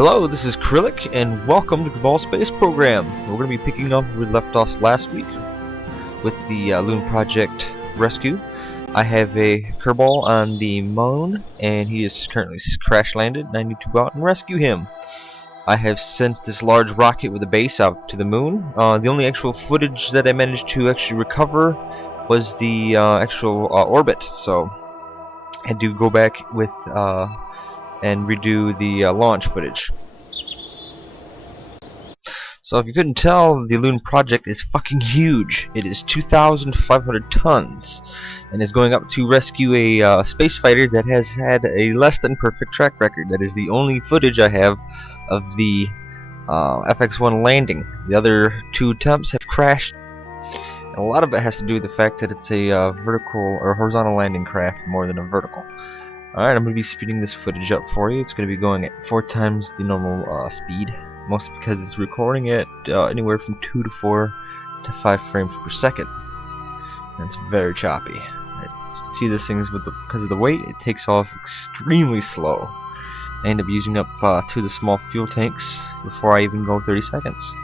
Hello, this is Krillic, and welcome to Cabal Space Program. We're going to be picking up where we left off last week with the Loon Project rescue. I have a Kerbal on the moon, and he is currently crash landed, and I need to go out and rescue him. I have sent this large rocket with a base out to the moon. The only actual footage that I managed to actually recover was the actual orbit, so I had to go back with and redo the launch footage. So if you couldn't tell, the Loon Project is fucking huge. It is 2,500 tons and is going up to rescue a space fighter that has had a less than perfect track record. That is the only footage I have of the FX-1 landing. The other two attempts have crashed. And a lot of it has to do with the fact that it's a vertical or horizontal landing craft more than a vertical. Alright, I'm going to be speeding this footage up for you. It's going to be going at 4 times the normal speed, mostly because it's recording at anywhere from 2 to 4 to 5 frames per second. And it's very choppy. You can see this thing because of the weight, it takes off extremely slow. I end up using up 2 of the small fuel tanks before I even go 30 seconds.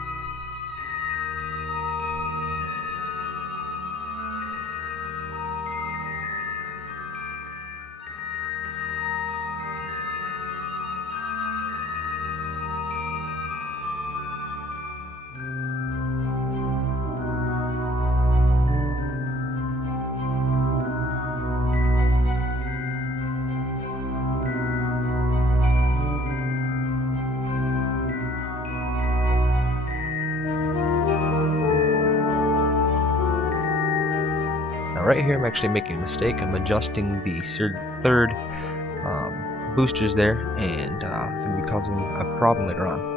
Right here I'm actually making a mistake. I'm adjusting the third boosters there, and it's going to be causing a problem later on.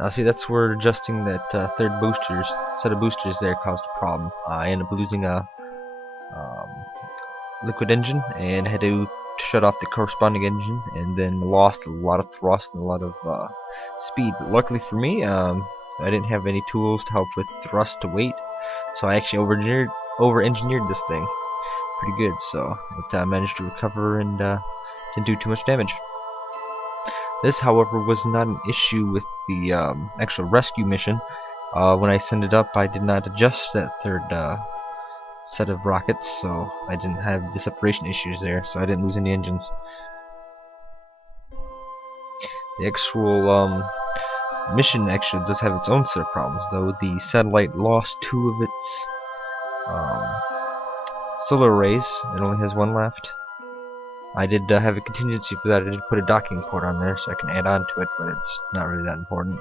Now see, that's where adjusting that third set of boosters there caused a problem. I ended up losing a liquid engine and had to shut off the corresponding engine, and then lost a lot of thrust and a lot of speed. But luckily for me, I didn't have any tools to help with thrust to weight, so I actually over-engineered this thing pretty good, so it managed to recover and didn't do too much damage. This, however, was not an issue with the actual rescue mission. When I sent it up, I did not adjust that third set of rockets, so I didn't have the separation issues there, so I didn't lose any engines. The actual mission actually does have its own set of problems, though. The satellite lost 2 of its solar arrays. It only has 1 left. I did have a contingency for that. I did put a docking port on there so I can add on to it, but it's not really that important.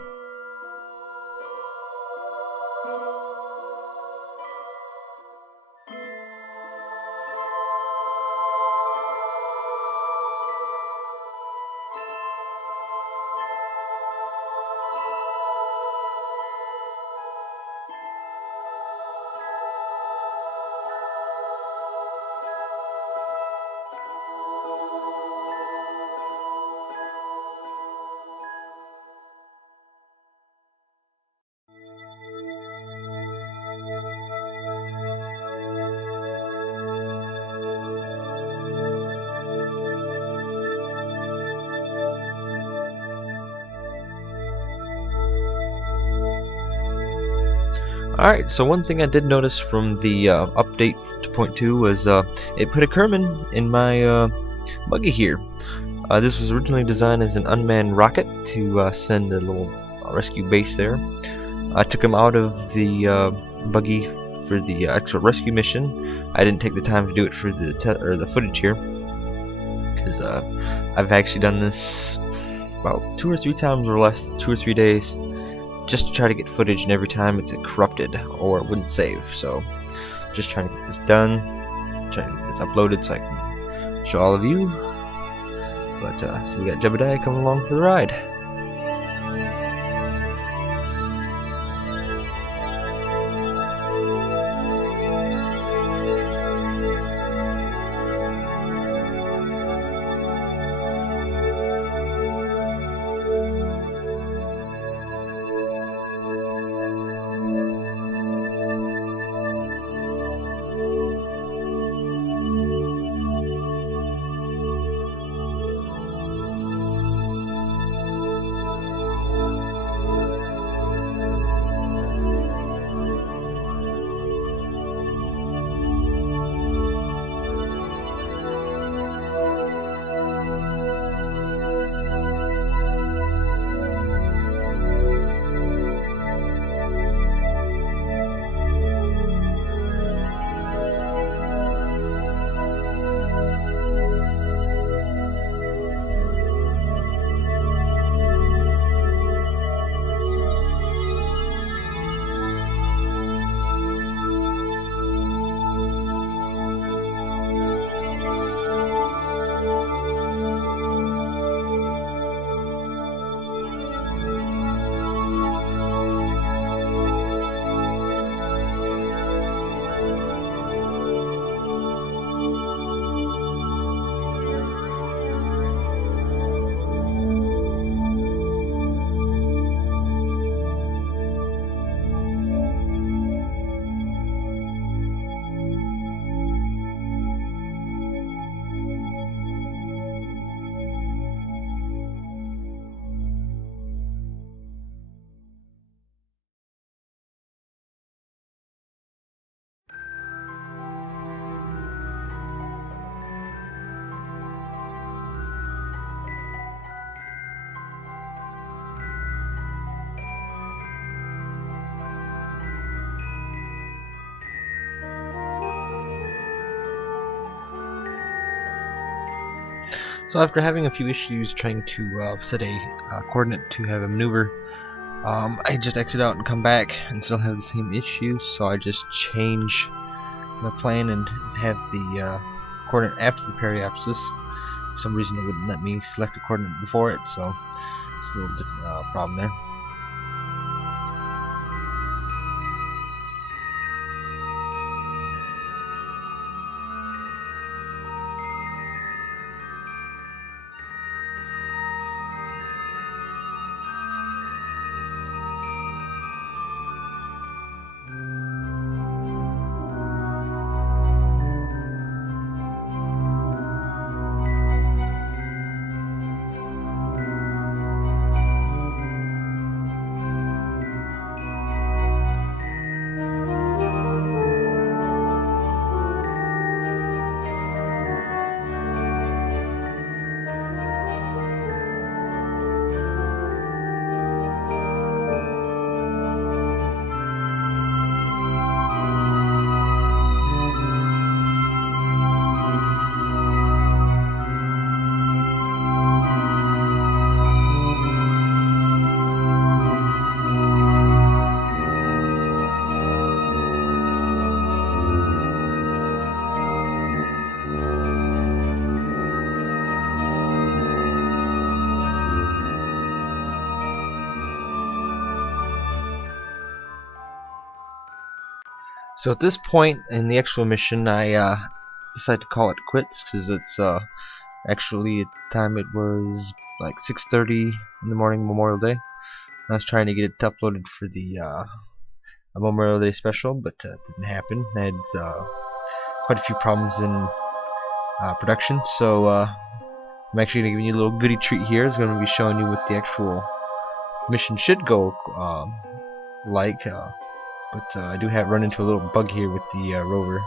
Alright, so one thing I did notice from the update to 0.2 was it put a Kerman in my buggy here. This was originally designed as an unmanned rocket to send a little rescue base there. I took him out of the buggy for the actual rescue mission. I didn't take the time to do it for the footage here, because I've actually done this about 2 or 3 times or less, 2 or 3 days, just to try to get footage, and every time it's corrupted or it wouldn't save. So just trying to get this done, trying to get this uploaded so I can show all of you. But so we got Jebediah coming along for the ride. So after having a few issues trying to set a coordinate to have a maneuver, I just exit out and come back and still have the same issue, so I just change my plan and have the coordinate after the periapsis. For some reason it wouldn't let me select a coordinate before it, so it's a little problem there. So at this point in the actual mission, I decided to call it quits, because it's actually at the time it was like 6:30 in the morning, Memorial Day. I was trying to get it uploaded for the Memorial Day special, but it didn't happen. I had quite a few problems in production, so I'm actually going to give you a little goodie treat here. It's going to be showing you what the actual mission should go like. But I do have run into a little bug here with the rover.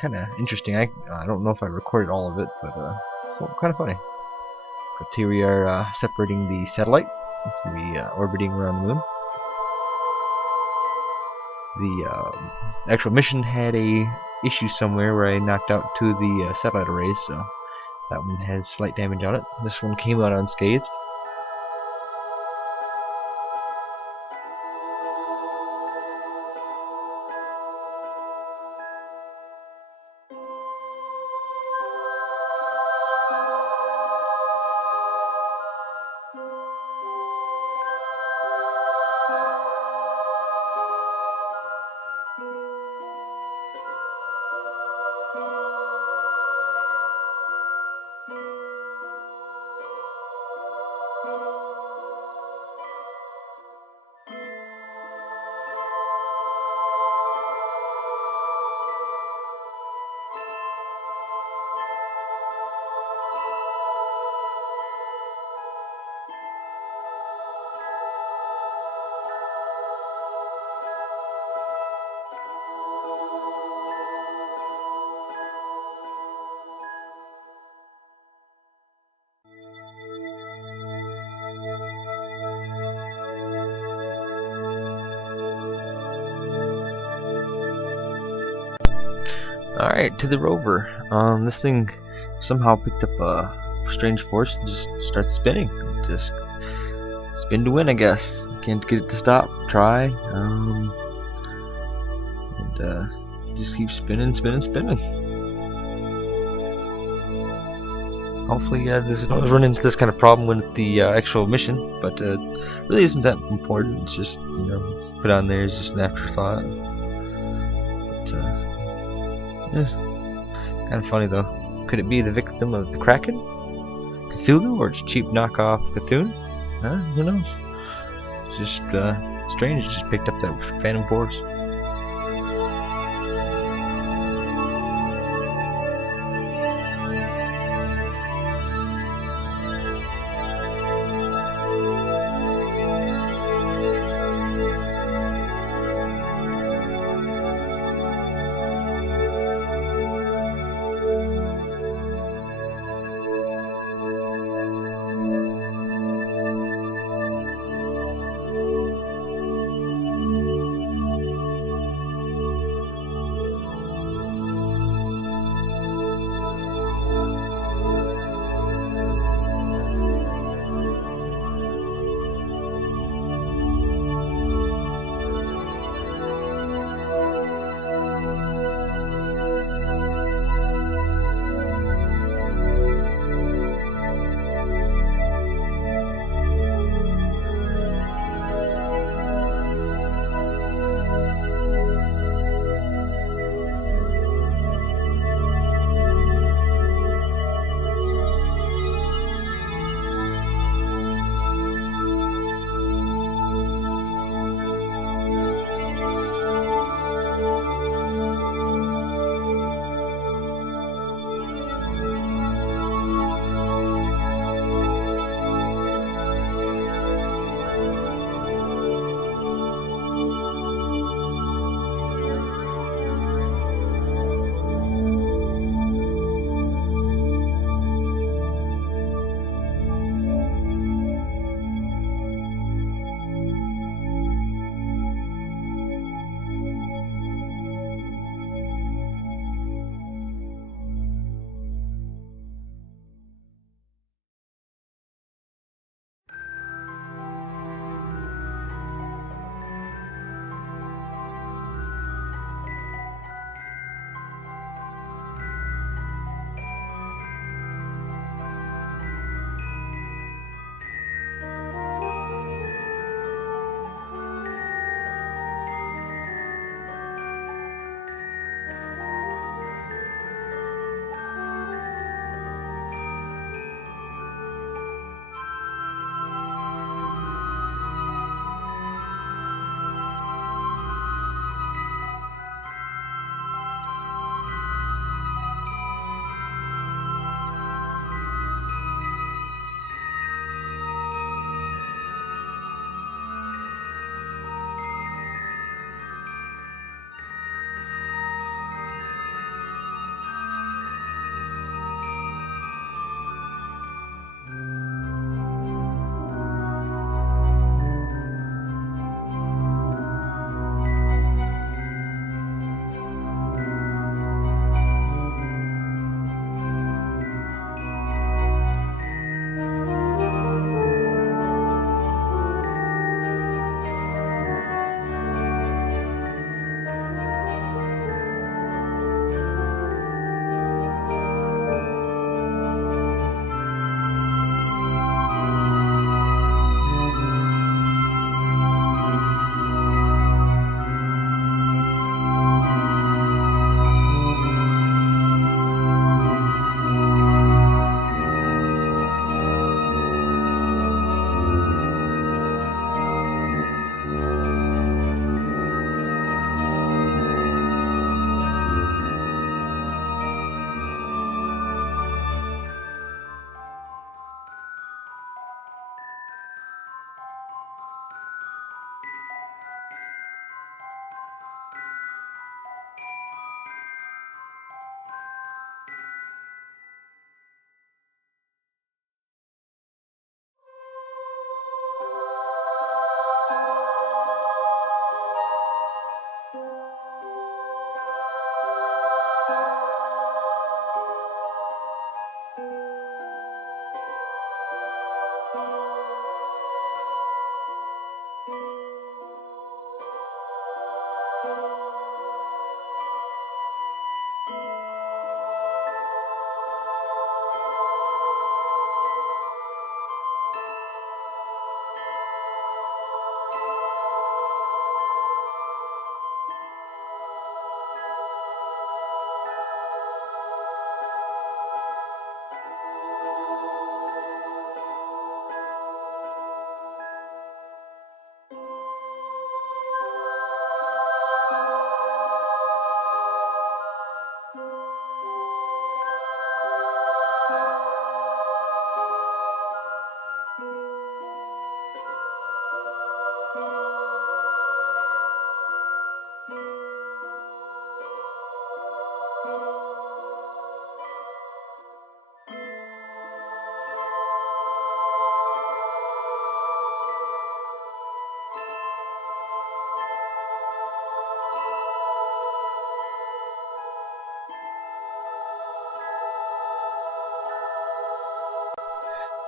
Kind of interesting. I don't know if I recorded all of it, but well, kind of funny. But here we are separating the satellite. It's going to be orbiting around the moon. the actual mission had a issue somewhere where I knocked out two of the satellite arrays, so that one has slight damage on it. This one came out unscathed. Alright, to the rover. This thing somehow picked up a strange force and just starts spinning. Just spin to win, I guess. Can't get it to stop. Try. And just keep spinning. Hopefully, this is not run into this kind of problem with the actual mission, but really isn't that important. It's just, you know, put on there as just an afterthought. But, kind of funny though. Could it be the victim of the Kraken, Cthulhu, or just cheap knockoff Cthulhu? Who knows? It's just strange. Just picked up that phantom force.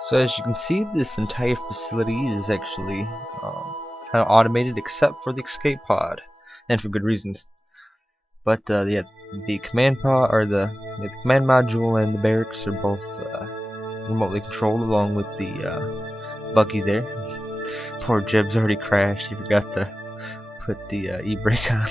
So as you can see, this entire facility is actually kind of automated except for the escape pod, and for good reasons. But yeah, the command pod or the command module and the barracks are both remotely controlled, along with the buggy there. Poor Jeb's already crashed. He forgot to put the e-brake on.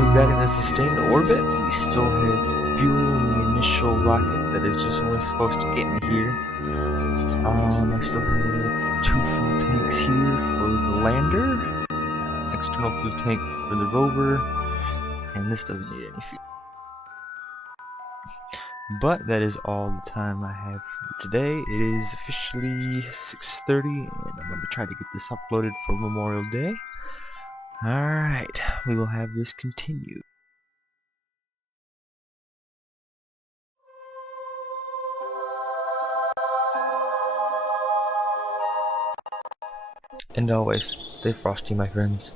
we've got in a sustained orbit. We still have fuel in the initial rocket that is just only supposed to get me here. I still have 2 fuel tanks here for the lander, external fuel tank for the rover, and this doesn't need any fuel. But that is all the time I have for today. It is officially 6:30, and I'm going to try to get this uploaded for Memorial Day. Alright, we will have this continue. And always, stay frosty, my friends.